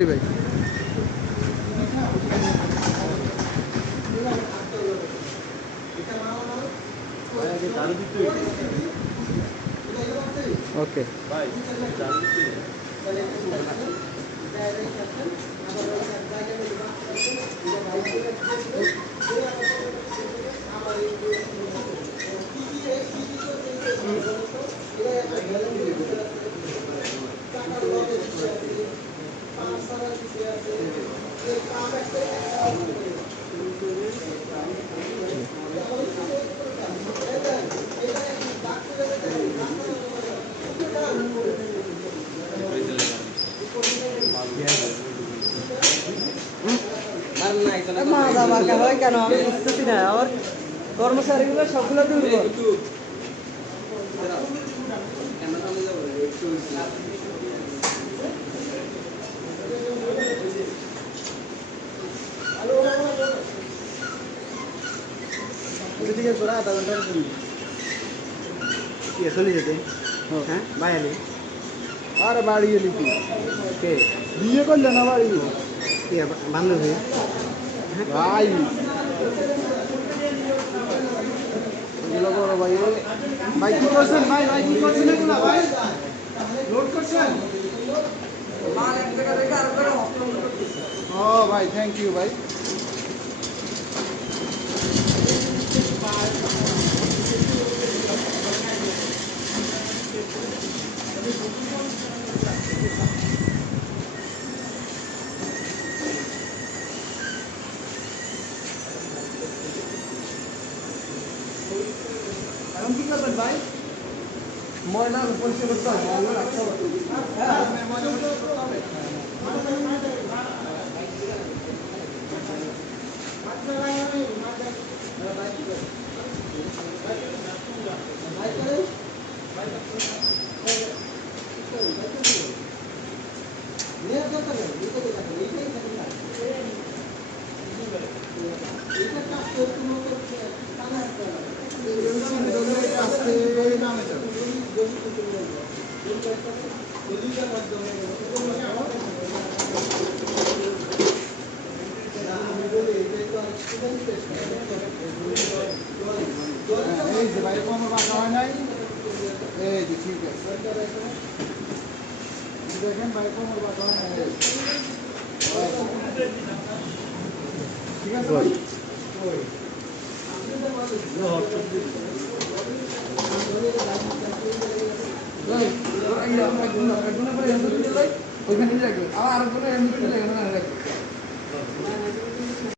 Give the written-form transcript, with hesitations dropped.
ভাই ওকে কেন আমি বুঝতেছি না আমার কর্মচারীগুলো সবগুলো দুর্বল চলে যেতে হ্যাঁ বাইরে আর বাড়ি এলি কি কে বিয়ে করলে না বাড়ি কে বান্ধবী ভাই বড় ভাই ভাই কি করছেন ভাই ভাই কি করছেন এগুলো ভাই লোড করছেন ও ভাই থ্যাংক ইউ ভাই এখন কি করবেন ভাই ময়লা পরিষ্কার করতে হবে ময়লা রাখতে হবে এই যে ভাই কোনো বাসা হয় নাই এই যে ঠিক আছে দেখেন ভাই কোনো বাসা হয় নাই ঠিক আছে ভাই ওইখানে রাখবে আর আরেকজনের